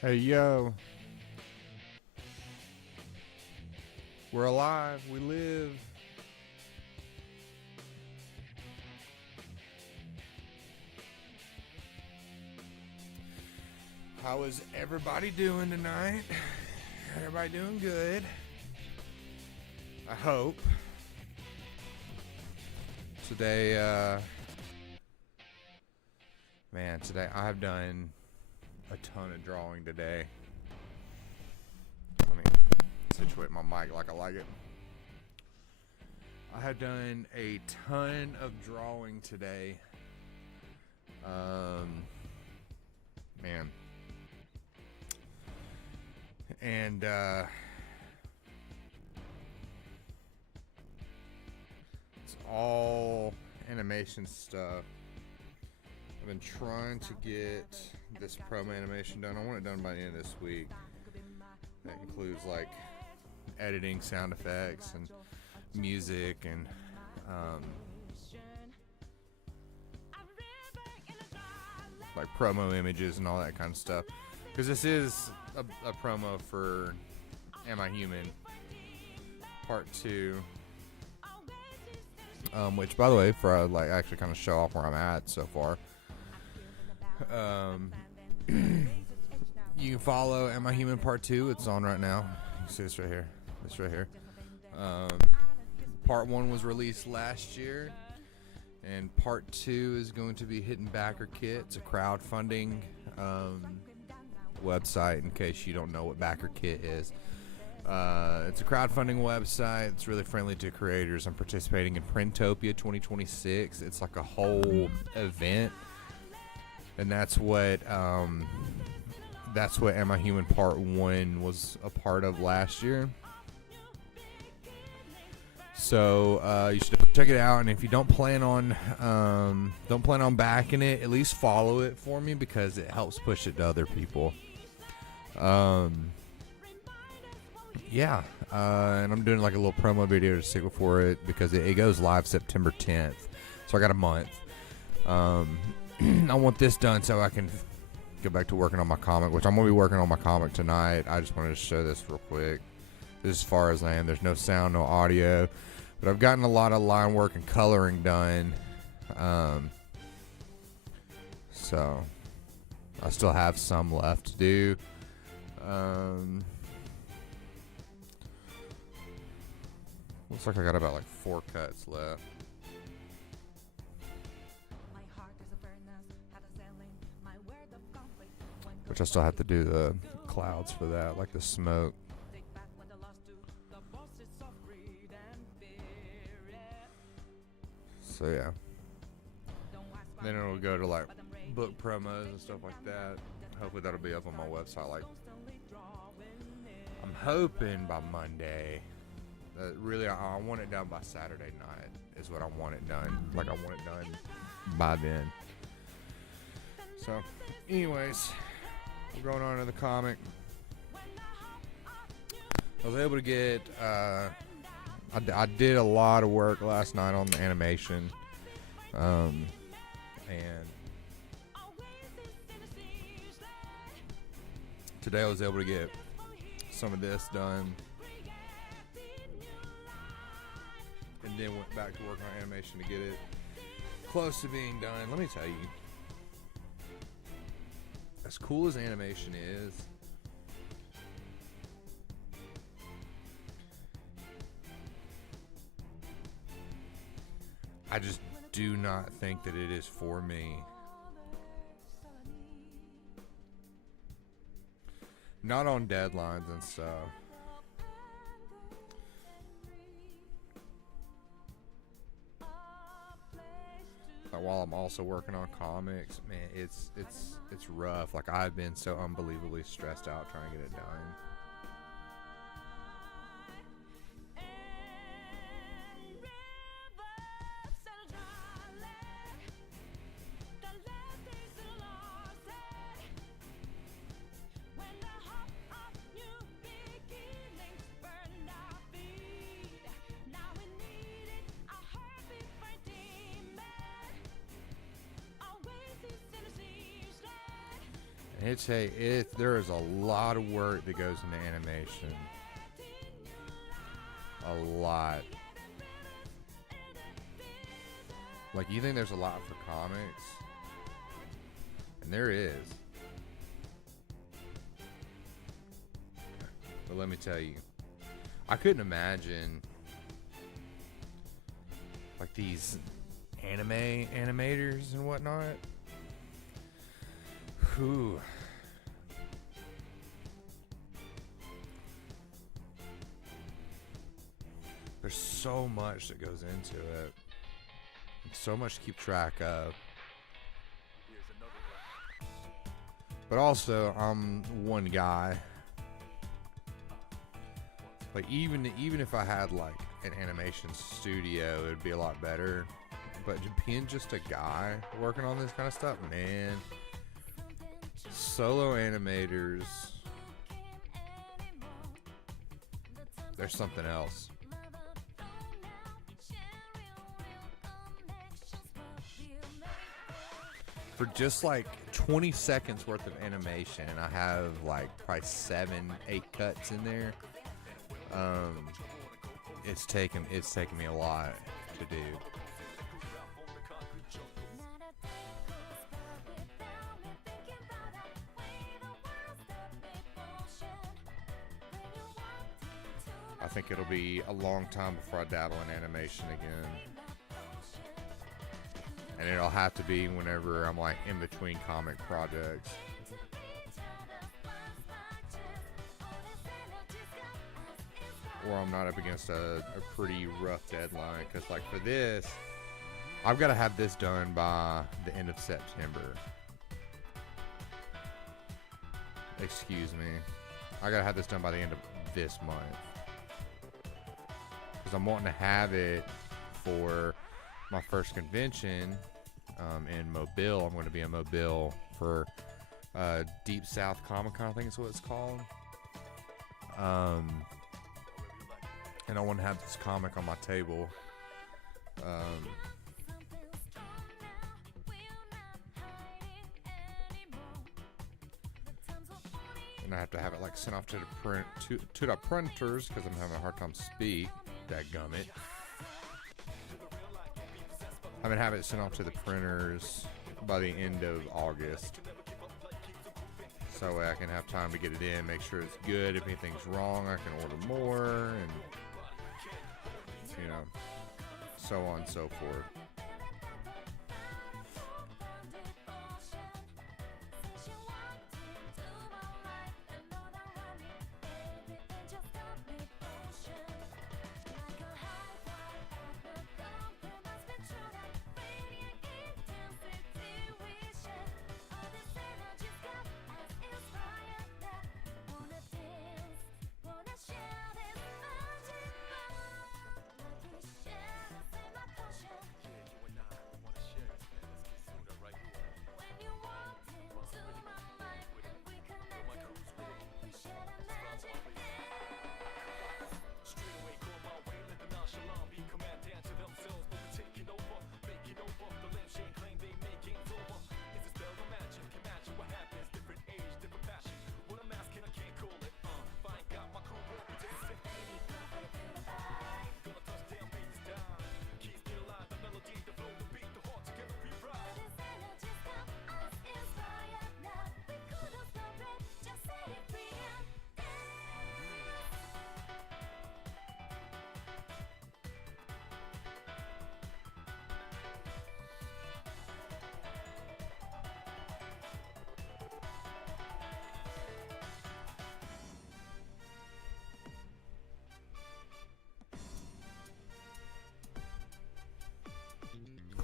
Hey, yo. We're alive. We live. How is everybody doing tonight? Everybody doing good? I hope. Today, today I have done a ton of drawing today. Let me situate my mic like I like it. I have done a ton of drawing today. Man. And, it's all animation stuff. I've been trying to get this promo animation done. I want it done by the end of this week. That includes like editing, sound effects, and music, and like promo images and all that kind of stuff. Because this is a promo for Am I Human Part 2. Which, by the way, for like actually kind of show off where I'm at so far. You can follow Am I Human Part 2. It's on right now. You can see this right here. This right here. Part 1 was released last year, and Part 2 is going to be hitting Backer Kit. It's a crowdfunding website, in case you don't know what Backer Kit is. It's a crowdfunding website. It's really friendly to creators. I'm participating in Printopia 2026. It's like a whole event, and that's what Am I Human Part 1 was a part of last year. So you should check it out, and if you don't plan on backing it, at least follow it for me, because it helps push it to other people. And I'm doing like a little promo video to signal for it, because it goes live September 10th, so I got a month. I want this done so I can go back to working on my comic, which I'm going to be working on my comic tonight. I just wanted to show this real quick. This is as far as I am. There's no sound, no audio, but I've gotten a lot of line work and coloring done. So I still have some left to do. Looks like I got about like 4 cuts left. Which I still have to do the clouds for that, like the smoke. So yeah. Then it'll go to like book promos and stuff like that. Hopefully that'll be up on my website. Like, I'm hoping by Monday. Really, I want it done by Saturday night is what I want it done. Like, I want it done by then. So, anyways, we're going on to the comic. I was able to get, I did a lot of work last night on the animation. And today I was able to get some of this done. And then went back to work on animation to get it close to being done. Let me tell you, as cool as animation is, I just do not think that it is for me. Not on deadlines and stuff. While I'm also working on comics, man, it's rough. Like, I've been so unbelievably stressed out trying to get it done. there is a lot of work that goes into animation. A lot. Like, you think there's a lot for comics, and there is. But let me tell you, I couldn't imagine like these animators and whatnot. Whew. There's so much that goes into it. So much to keep track of. But also, I'm one guy. Like, even if I had like an animation studio, it'd be a lot better. But being just a guy working on this kind of stuff, man. Solo animators, there's something else. For just like 20 seconds worth of animation, and I have like probably 7-8 cuts in there. It's taken me a lot to do. I think it'll be a long time before I dabble in animation again. And it'll have to be whenever I'm like in between comic projects. Or I'm not up against a pretty rough deadline. Because like for this, I've got to have this done by the end of September. Excuse me. I got to have this done by the end of this month. Because I'm wanting to have it for my first convention in Mobile. I'm going to be in Mobile for Deep South Comic Con, I think is what it's called. And I want to have this comic on my table. And I have to have it like sent off to the printers because I'm having a hard time speak. Dadgummit. I'm gonna have it sent off to the printers by the end of August. So that way I can have time to get it in, make sure it's good. If anything's wrong, I can order more, and you know, so on and so forth.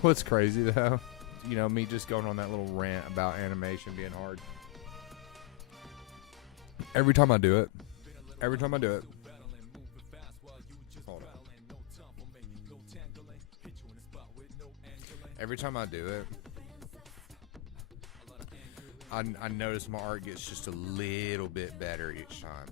What's crazy though, you know, me just going on that little rant about animation being hard. Every time I do it, hold on. Every time I do it, I notice my art gets just a little bit better each time.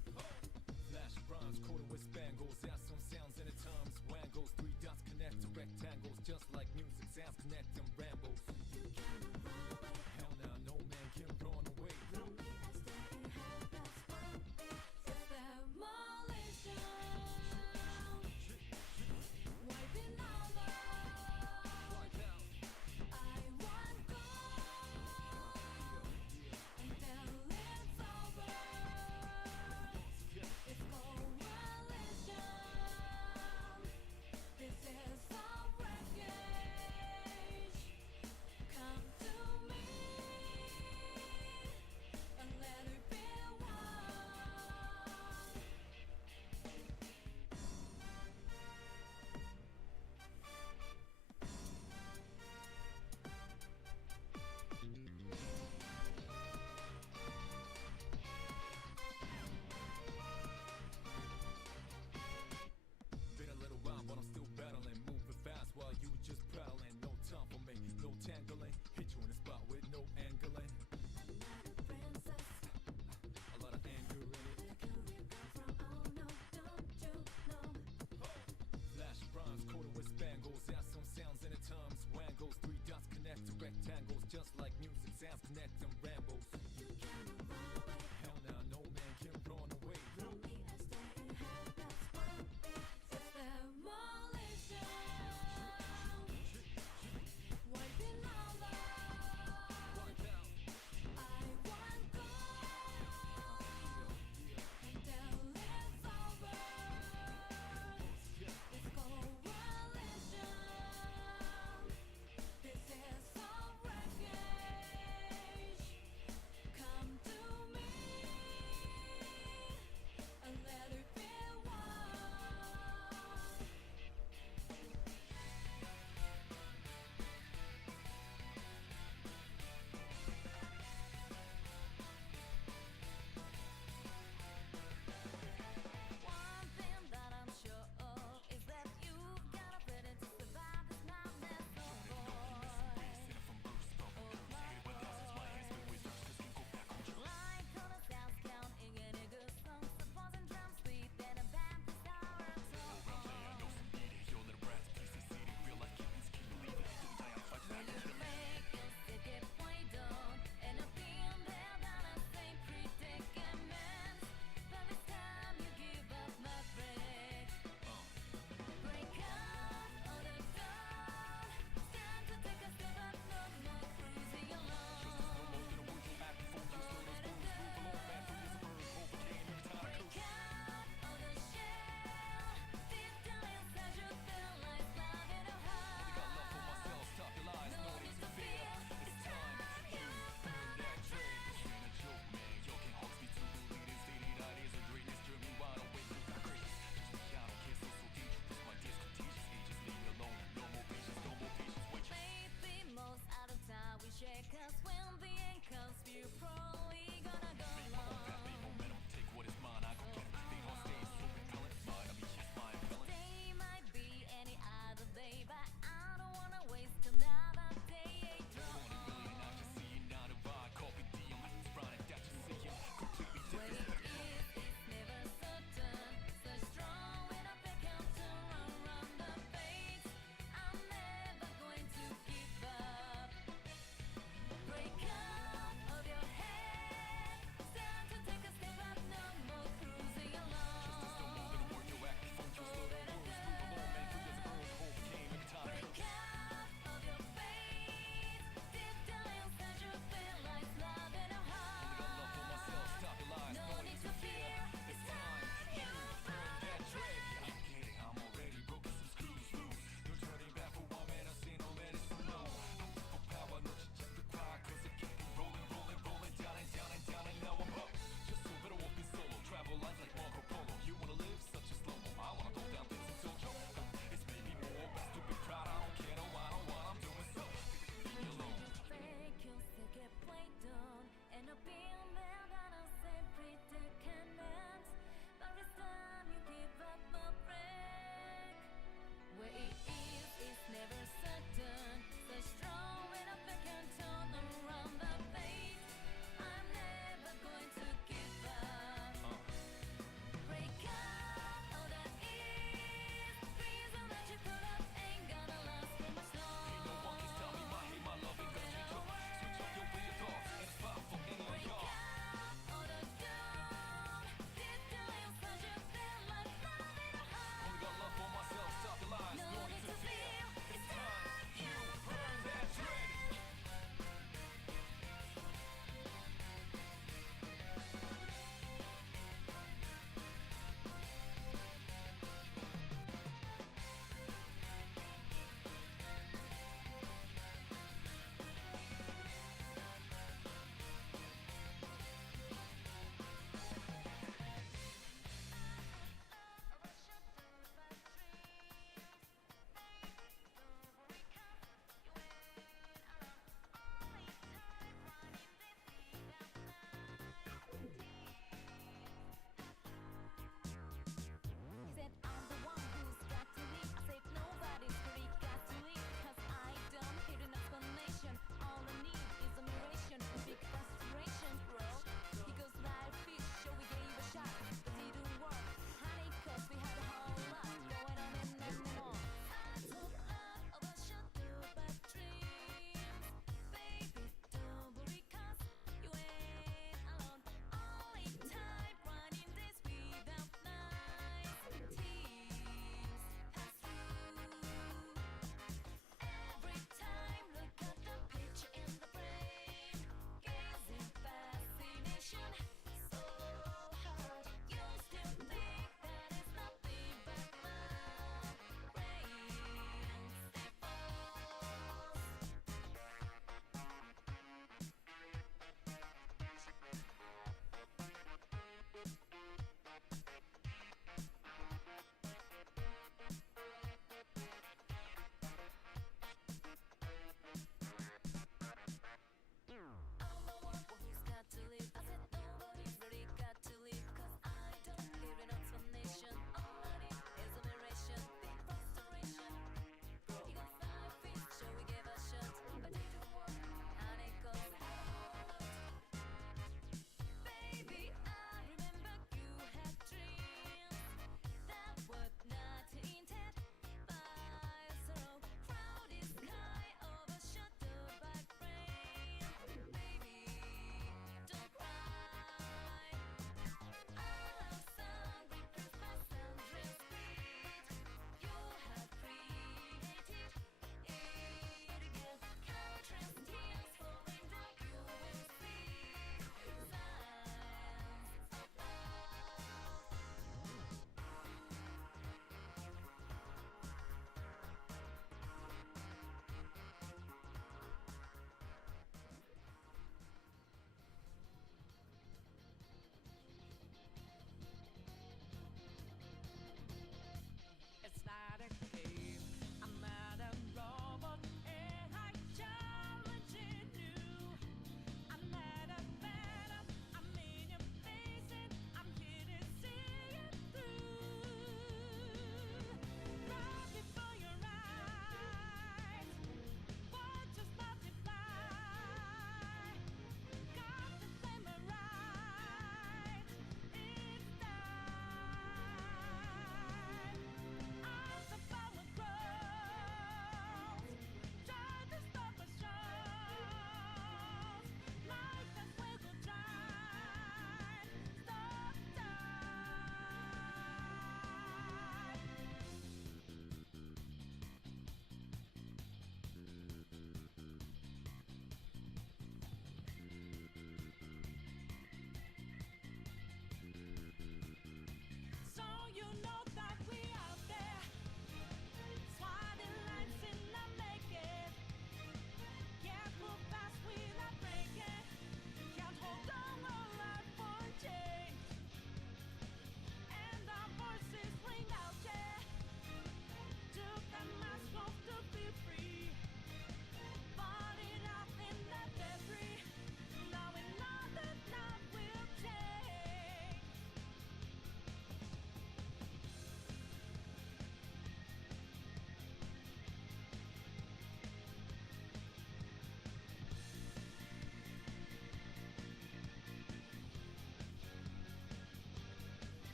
Break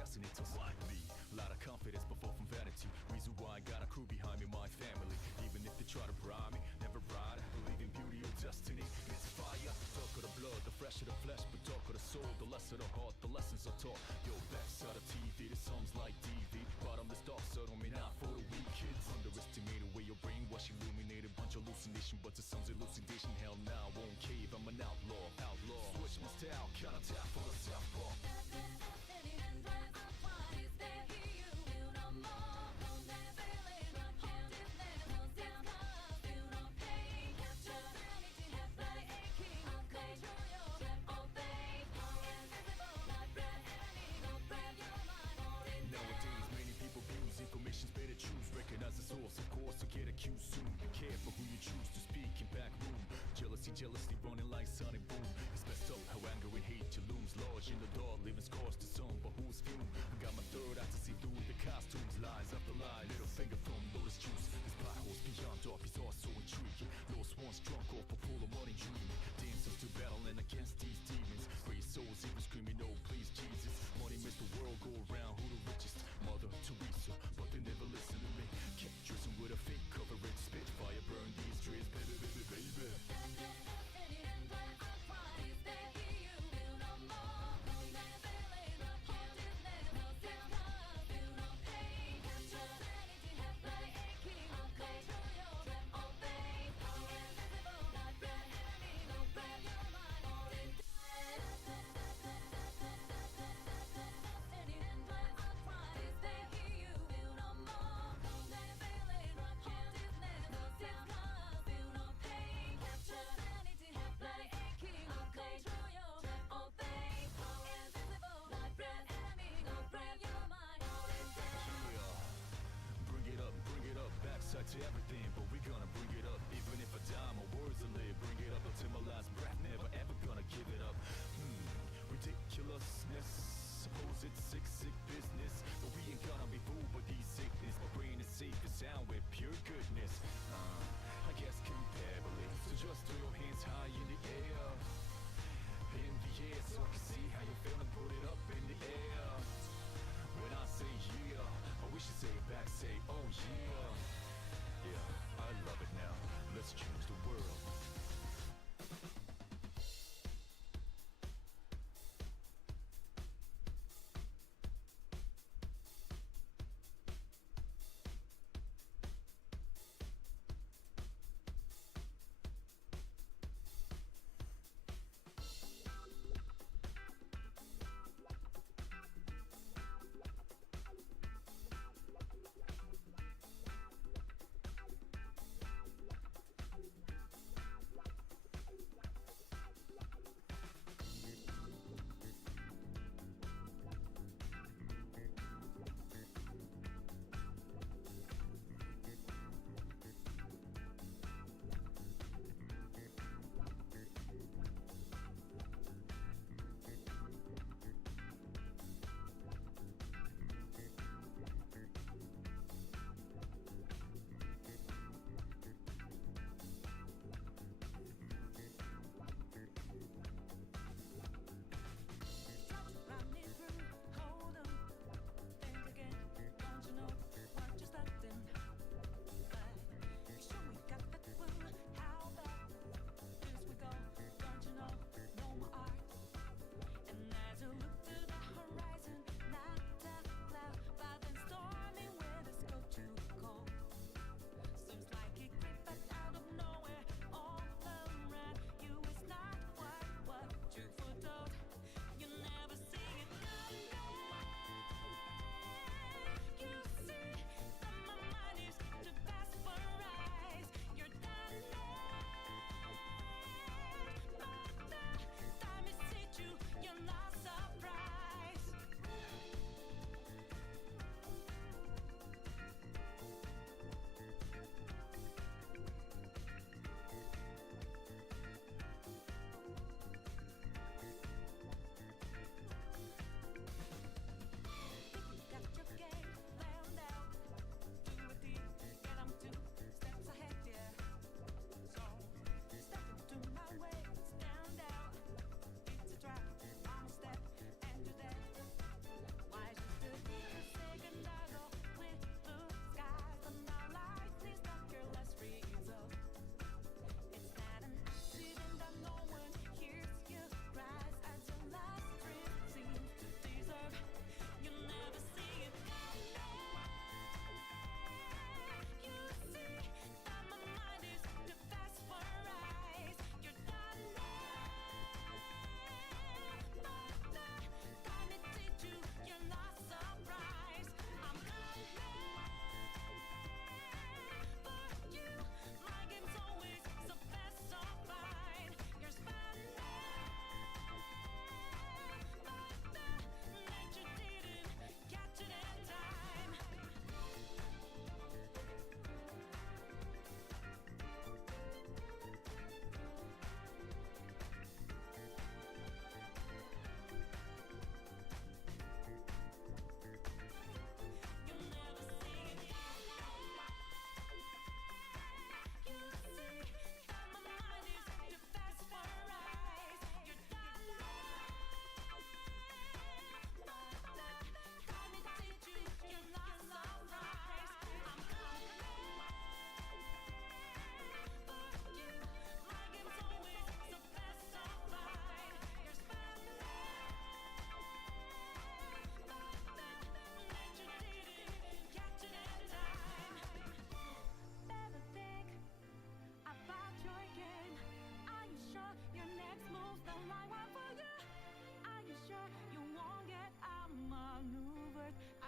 assassinators like me. Lot of confidence but fall from vanity. Reason why I got a crew behind me, my family. Even if they try to bribe me, never ride. Believe in beauty or destiny. It's fire. Talk of the blood, the flesh of the flesh, but talk of the soul, the less of the heart, the lessons are taught. Yo, backside of TV, this songs like DV. Bottomless dark, so don't mean not for the weak kids. Underestimate the way your brainwash illuminated. Bunch of hallucination, but the sun's elucidation. Hell now, won't cave, I'm an outlaw. Switch my style, counter tap for the southpaw. Information's better choose, recognize the source, of course, to get accused soon. Be careful who you choose to speak in back room. Jealousy running like sonic boom. It's messed up how anger and hate you looms large in the dark, leaving scars to some, but who's fume? I got my third eye to see through the costumes, lies after lie, little finger from lotus juice. This plot holes beyond dark is also intriguing. Lost ones drunk off a pool of money dreaming. Dancers to battling against these demons. Raise souls, even screaming, oh please Jesus. Money makes the world go around, who the richest? Mother Teresa, but they never listen to me. Kept dressing with a fake coverage. Spitfire burn these trees, baby, baby, baby.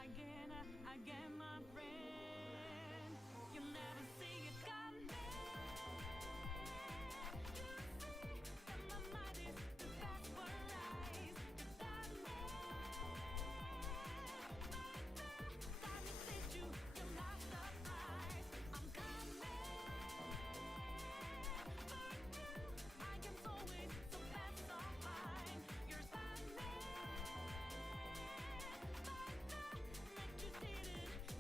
again, my friend. You never see it coming. You see that my mind is vaporized. Time to set you, your lost of eyes. I'm coming for you. I am always so fast, so fine. You're standing like you didn't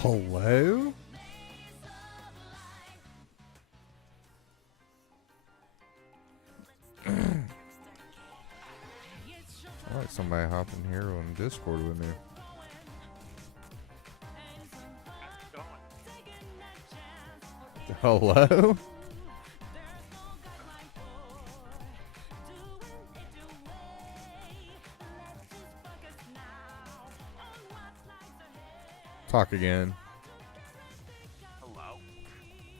Hello? I like somebody hopping here on Discord with me. Hello? Talk again. Hello?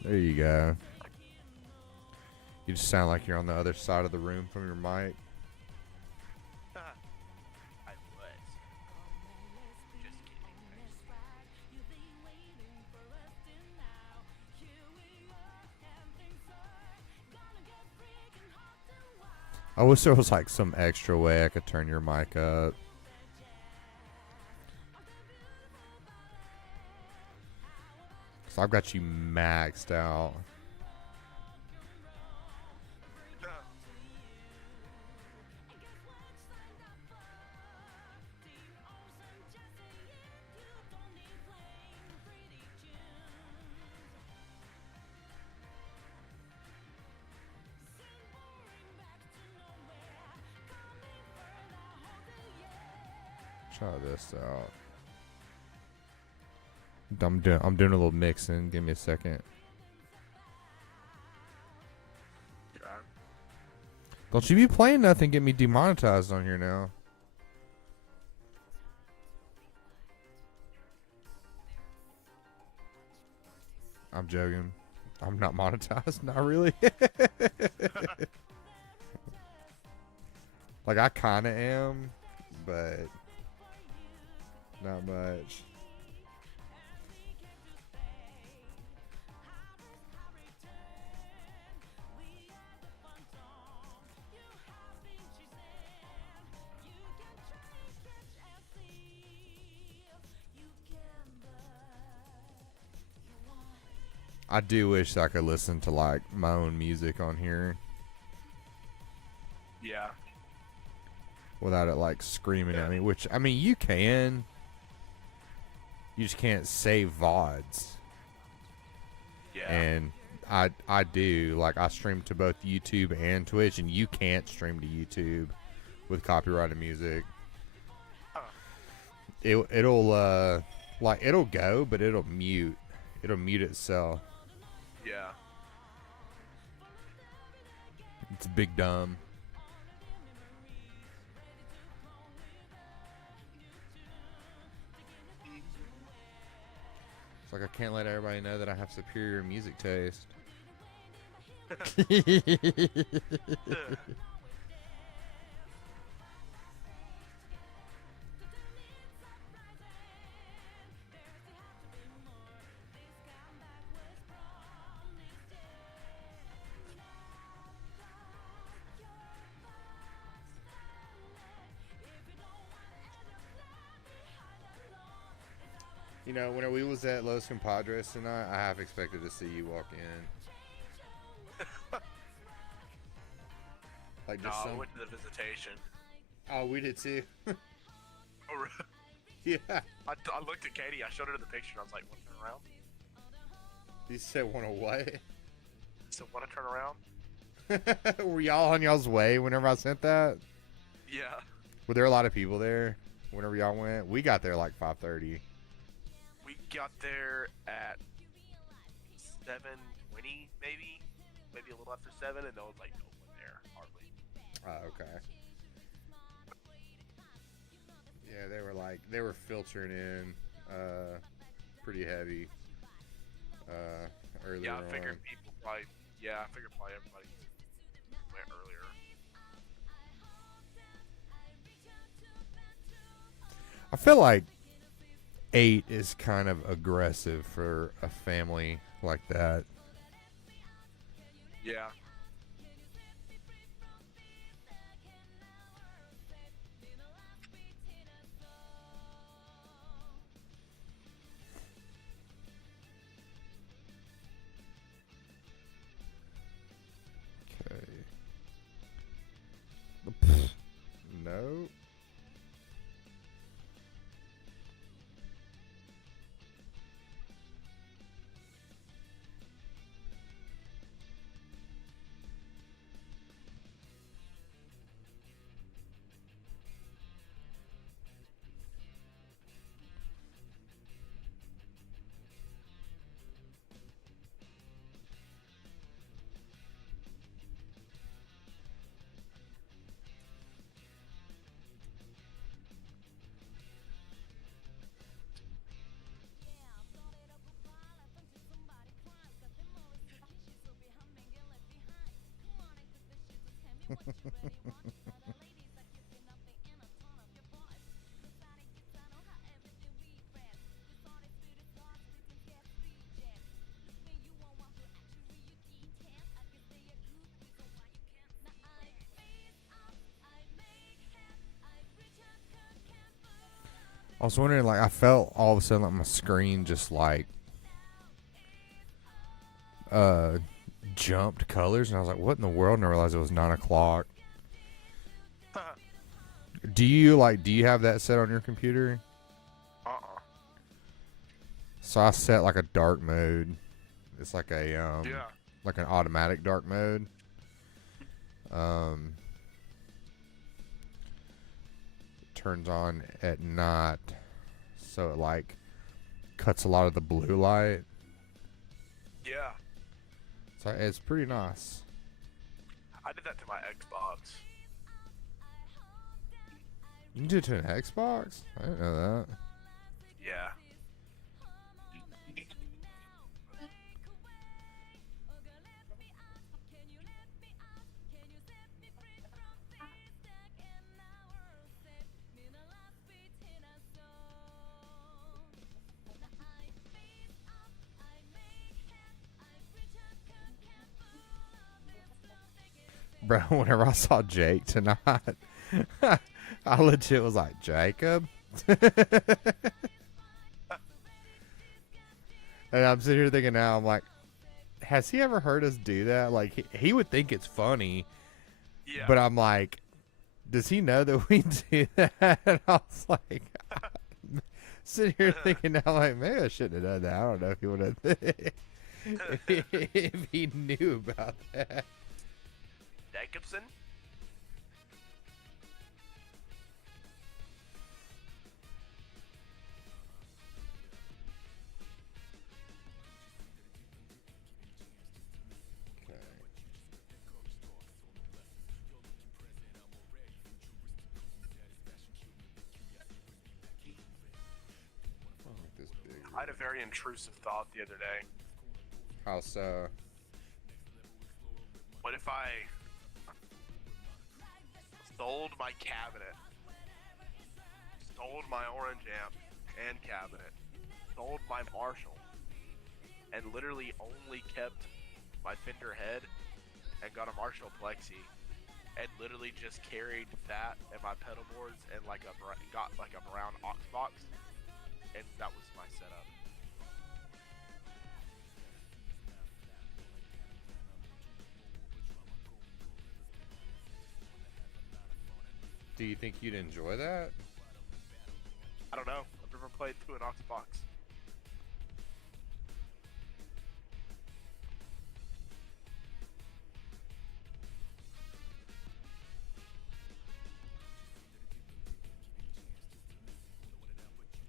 There you go. You just sound like you're on the other side of the room from your mic. I was. Just kidding. I wish there was like some extra way I could turn your mic up. So I've got you maxed out. Try this out. I'm doing a little mixing. Give me a second. Don't you be playing nothing. Get me demonetized on here now. I'm joking. I'm not monetized. Not really. Like I kind of am, but not much. I do wish I could listen to like my own music on here Yeah. without it like screaming at me, which I mean you can. You just can't save VODs. Yeah. And I do. Like, I stream to both YouTube and Twitch, and you can't stream to YouTube with copyrighted music. Huh. It'll like, it'll go, but it'll mute. It'll mute itself. Yeah. It's big dumb. It's like, I can't let everybody know that I have superior music taste. You know, when we was at Los Compadres tonight, I half expected to see you walk in. Like, No, just I some... went to the visitation. Oh, we did too. Oh, really? Yeah. I looked at Katie. I showed her the picture. And I was like, "Want to turn around?" You said one away. So, want to turn around? Were y'all on y'all's way whenever I sent that? Yeah. Were there a lot of people there whenever y'all went? We got there like 5:30. We got there at 7:20, maybe a little after 7, and there was like no one there, hardly. Oh, okay. Yeah, they were filtering in pretty heavy earlier Yeah, on. I figured people probably. Yeah, I figured probably everybody went earlier. I feel like 8 is kind of aggressive for a family like that. Yeah. Okay. No. I was wondering, like, I felt all of a sudden like my screen just like jumped colors, and I was like, what in the world? And I realized it was 9 o'clock. Do you have that set on your computer? So I set like a dark mode. It's like a Yeah. like an automatic dark mode. Turns on at night, so it like cuts a lot of the blue light. Yeah. So it's pretty nice. I did that to my Xbox. You can do it to an Xbox? I didn't know that. Yeah. Bro, whenever I saw Jake tonight, I legit was like, Jacob? And I'm sitting here thinking now, I'm like, has he ever heard us do that? Like, he would think it's funny, Yeah. but I'm like, does he know that we do that? And I was like, sitting here thinking now, like, maybe I shouldn't have done that. I don't know if he would have. if he knew about that. Jacobson? This big. I had a very intrusive thought the other day. How so? What if I sold my cabinet, sold my orange amp and cabinet, sold my Marshall, and literally only kept my Fender head and got a Marshall Plexi, and literally just carried that and my pedal boards and got like a brown aux box, and that was my setup. Do you think you'd enjoy that? I don't know. I've never played through an aux box.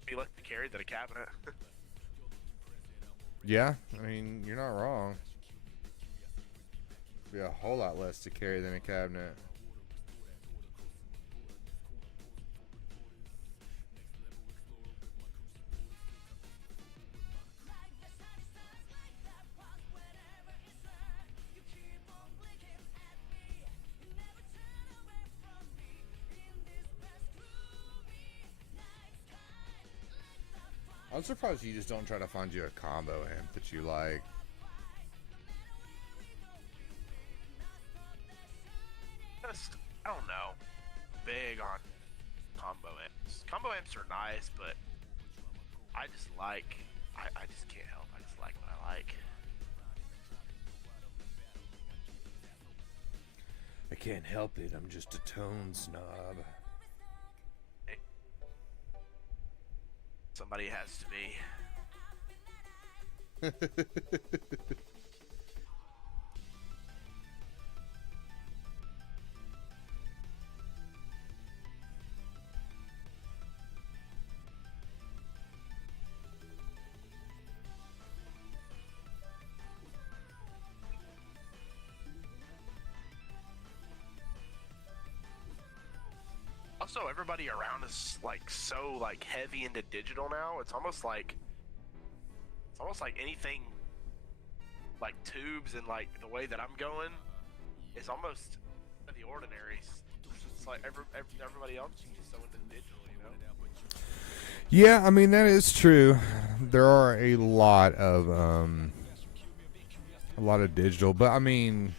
Be less to carry than a cabinet. Yeah, I mean, you're not wrong. Be a whole lot less to carry than a cabinet. I'm surprised you just don't try to find you a combo amp that you like. Just, I don't know. Big on combo amps. Combo amps are nice, but I just like. I just can't help. I just like what I like. I can't help it. I'm just a tone snob. Somebody has to be. Also, everybody around is like so like heavy into digital now. It's almost like anything like tubes and like the way that I'm going is almost the ordinary. It's like everybody else is just so into digital, you know. Yeah, I mean that is true. There are a lot of digital, but I mean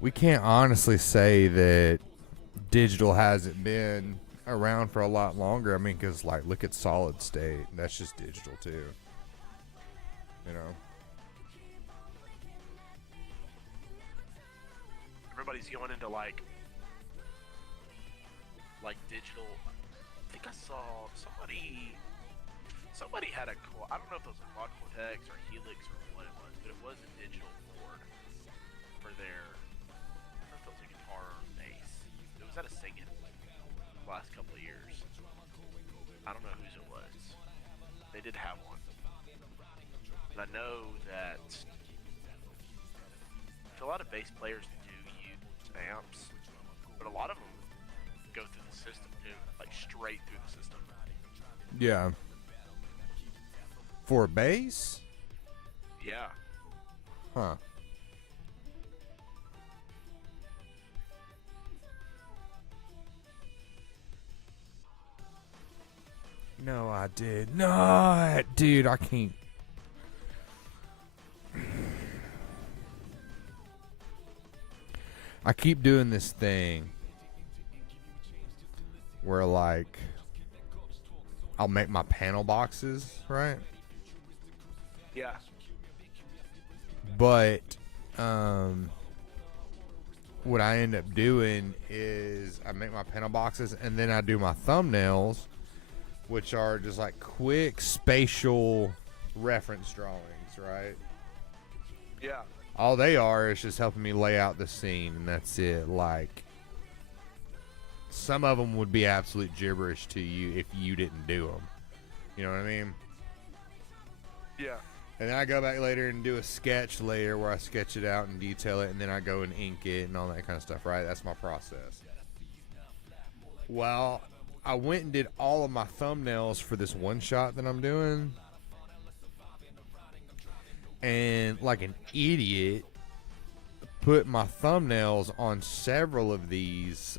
we can't honestly say that digital hasn't been around for a lot longer. I mean, because like look at Solid State, that's just digital too, you know. Everybody's going into like digital. I think I saw somebody had a I don't know if it was a Quad Cortex or Helix or what it was, but it was a digital board for their, I don't know if it was a guitar or bass. It was at a singing the last couple of years. I don't know whose it was. They did have one. And I know that a lot of bass players do use amps, but a lot of them go through the system too, like straight through the system. Yeah. For a bass? Yeah. Huh. No, I did not. Dude, I can't. I keep doing this thing where, like, I'll make my panel boxes, right? Yeah. But, what I end up doing is I make my panel boxes and then I do my thumbnails, which are just like quick spatial reference drawings. right? Yeah. All they are is just helping me lay out the scene, and that's it. Like, some of them would be absolute gibberish to you if you didn't do them. You know what I mean? Yeah. And then I go back later and do a sketch later where I sketch it out and detail it, and then I go and ink it and all that kind of stuff, right? That's my process. Well, I went and did all of my thumbnails for this one shot that I'm doing. And like an idiot, put my thumbnails on several of these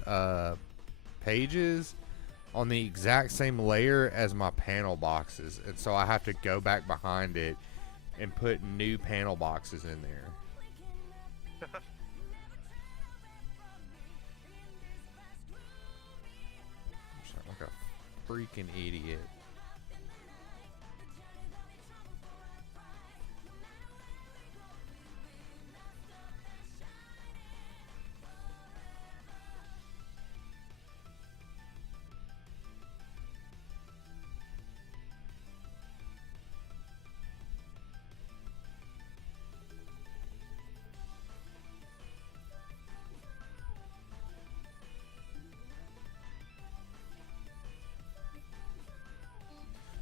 pages on the exact same layer as my panel boxes. And so I have to go back behind it and put new panel boxes in there. I sound like a freaking idiot.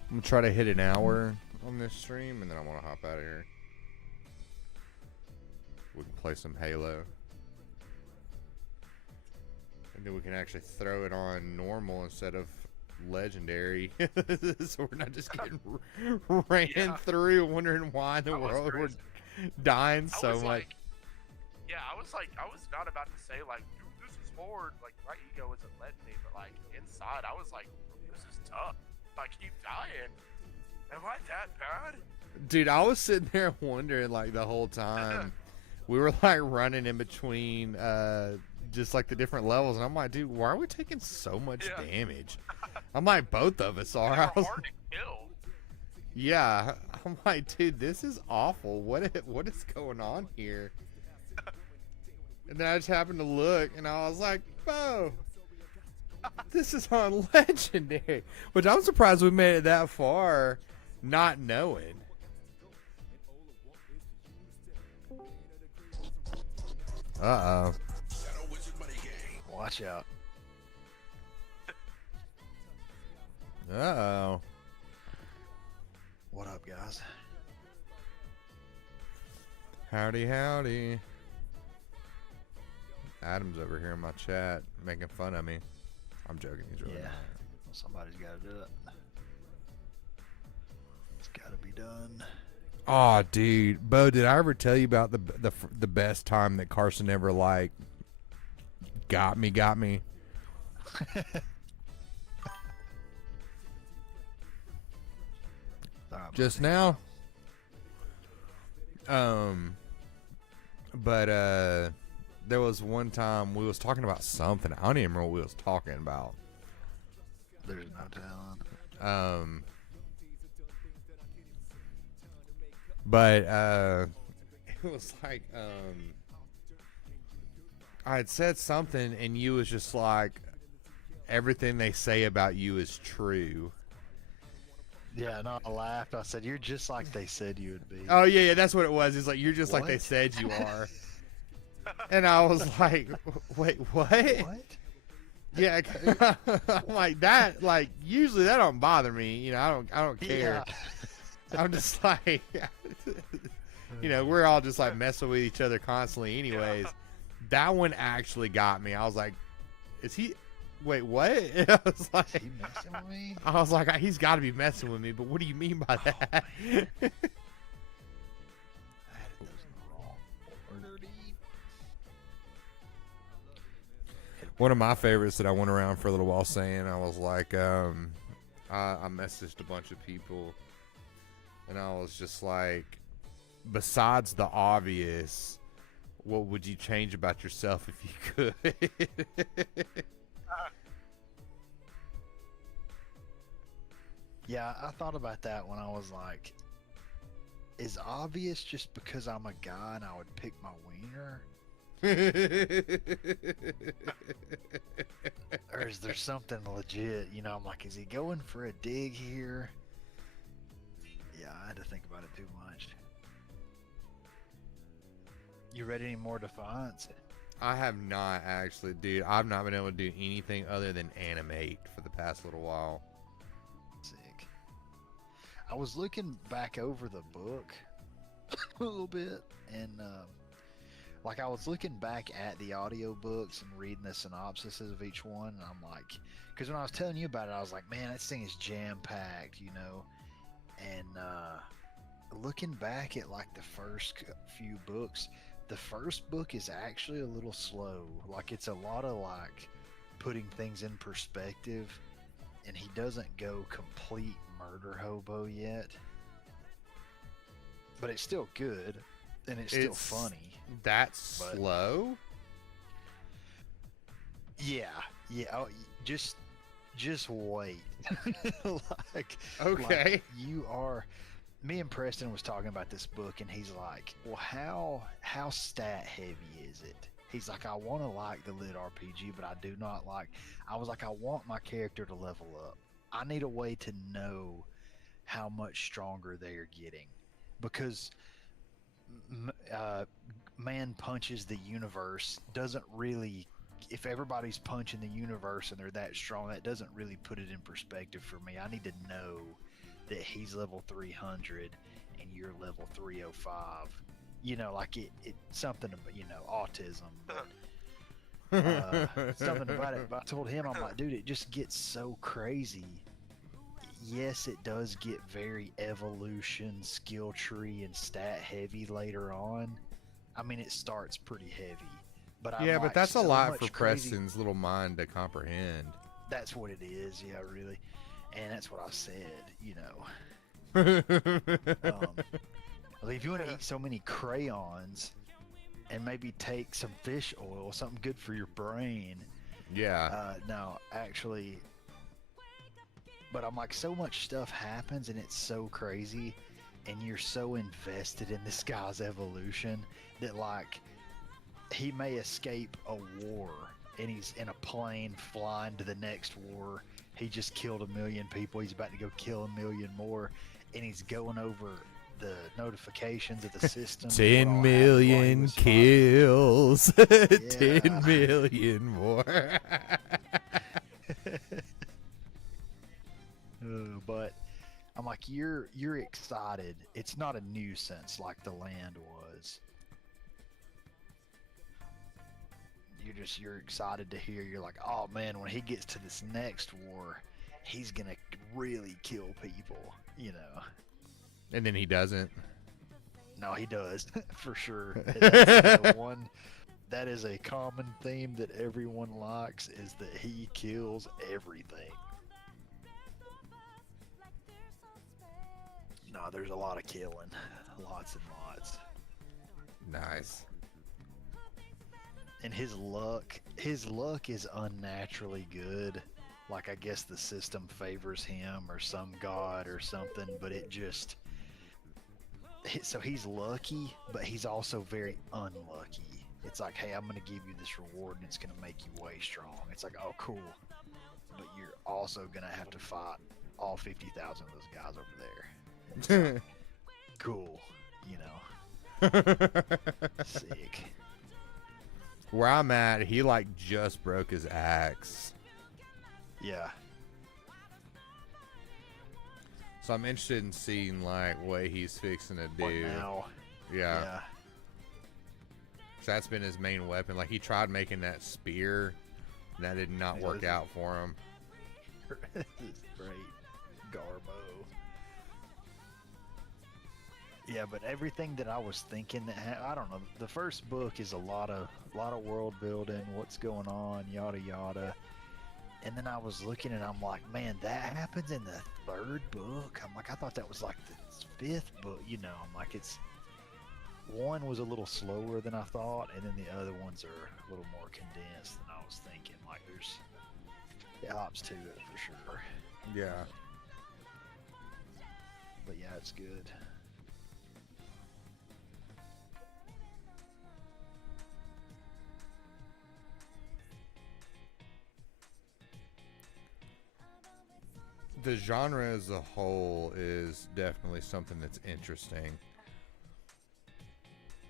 I'm gonna try to hit an hour on this stream, and then I want to hop out of here. We can play some Halo, and then we can actually throw it on normal instead of legendary, so we're not just getting ran through, wondering why in the world we're dying so much. Like, yeah, I was not about to say like, dude, this is hard. Like my ego isn't letting me, but like inside, I was like, this is tough. I keep dying. Am I that bad? Dude, I was sitting there wondering like the whole time. We were like running in between just like the different levels, and I'm like, dude, why are we taking so much damage? I'm like, both of us are. They're hard to kill. Yeah, I'm like, dude, this is awful. What is going on here? And then I just happened to look, and I was like, Bo, this is on legendary, which I'm surprised we made it that far, not knowing. Uh-oh. Watch out. Uh-oh. What up, guys? Howdy, howdy. Adam's over here in my chat making fun of me. I'm joking. He's really Yeah. not. Well, somebody's got to do it. It's got to be done. Oh, dude, Bo, did I ever tell you about the best time that Carson ever like got me? Just now. But there was one time we was talking about something. I don't even remember what we was talking about. There's no telling. But it was like I had said something and you was just like, everything they say about you is true. Yeah, no, I laughed. I said, you're just like they said you would be. Oh yeah, that's what it was. It's like, you're just like they What? said you are. And I was like, wait, what? What? Yeah, I'm like that. Like usually that don't bother me. You know, I don't care. Yeah. I'm just like, you know, we're all just like messing with each other constantly anyways. That one actually got me. I was like, is he, wait, what? And I was like, Is he messing with me? I was like, he's got to be messing with me, but what do you mean by that? I had it those in the wrong order, dude. One of my favorites that I went around for a little while saying, I was like, I messaged a bunch of people and I was just like, besides the obvious, what would you change about yourself if you could? Yeah, I thought about that when I was like, is obvious just because I'm a guy and I would pick my wiener? Or is there something legit? You know, I'm like, is he going for a dig here? Yeah, I had to think about it too much. You read any more Defiance? I have not actually, dude. I've not been able to do anything other than animate for the past little while. Sick. I was looking back over the book a little bit, and like I was looking back at the audiobooks and reading the synopsises of each one, and I'm like, because when I was telling you about it, I was like, man, this thing is jam packed, you know. And looking back at like the first few books, the first book is actually a little slow. Like it's a lot of like putting things in perspective, and he doesn't go complete murder hobo yet. But it's still good, and it's still funny. That's but- slow? Yeah. Oh, just wait. like Okay. like you are. Me and Preston was talking about this book, and he's like, "Well, how stat heavy is it?" He's like, "I want to like the lit RPG, but I do not like." I was like, "I want my character to level up. I need a way to know how much stronger they are getting, because man punches the universe doesn't really. If everybody's punching the universe and they're that strong, that doesn't really put it in perspective for me. I need to know that he's level 300 and you're level 305. You know, like it something about, you know, autism. But, something about it. But I told him, I'm like, dude, it just gets so crazy. Yes, it does get very evolution, skill tree, and stat heavy later on. I mean, it starts pretty heavy. But I'm Yeah, like, but that's a so lot much for crazy. Preston's little mind to comprehend. That's what it is, yeah, really. And that's what I said, you know. Like if you want to eat so many crayons and maybe take some fish oil, something good for your brain. Yeah. No, actually, but I'm like, so much stuff happens and it's so crazy, and you're so invested in this guy's evolution that like he may escape a war and he's in a plane flying to the next war. He just killed 1 million people. He's about to go kill 1 million more, and he's going over the notifications of the system. 10 million kills. 10 million more. But I'm like, you're excited. It's not a nuisance like the land was. You're excited to hear. You're like, oh man, when he gets to this next war, he's gonna really kill people, you know. And then he doesn't. No, he does for sure. That's the one. That is a common theme that everyone likes, is that he kills everything. No, there's a lot of killing, lots and lots. Nice. And his luck is unnaturally good. Like I guess the system favors him or some god or something, but it just, so he's lucky, but he's also very unlucky. It's like, hey, I'm going to give you this reward and it's going to make you way strong. It's like, oh, cool. But you're also going to have to fight all 50,000 of those guys over there. Cool, you know. Sick. Where I'm at, he like just broke his axe. Yeah. So I'm interested in seeing like what he's fixing to do. What now? Yeah. So that's been his main weapon. Like he tried making that spear, and that did not work out for him. This great Garbo. Yeah, but everything that I was thinking that I don't know. The first book is a lot of world building, what's going on, yada yada. And then I was looking and I'm like, man, that happens in the third book. I'm like, I thought that was like the fifth book. You know, I'm like, it's one was a little slower than I thought, and then the other ones are a little more condensed than I was thinking. Like, there's hops to it for sure. Yeah. But yeah, it's good. The genre as a whole is definitely something that's interesting.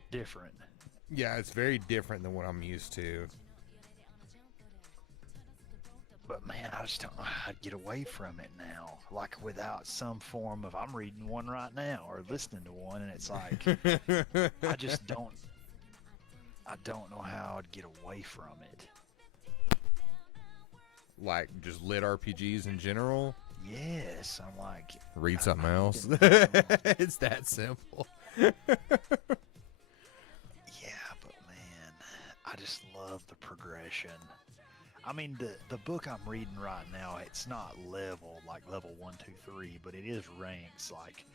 Different. Yeah, it's very different than what I'm used to. But man, I just don't know how to get away from it now. Like without some form of, I'm reading one right now or listening to one, and it's like I just don't. I don't know how I'd get away from it. Like just lit RPGs in general. Yes, I'm like Read I- something I else. need to know. It's that simple. Yeah, but man, I just love the progression. I mean, the book I'm reading right now, it's not level like level 1, 2, 3, but it is ranks. Like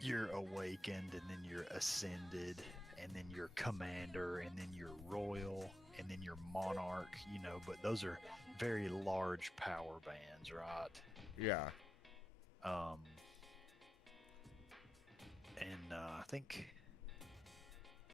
you're awakened, and then you're ascended, and then you're commander, and then you're royal, and then you're monarch. You know, but those are very large power bands, right? Yeah. And I think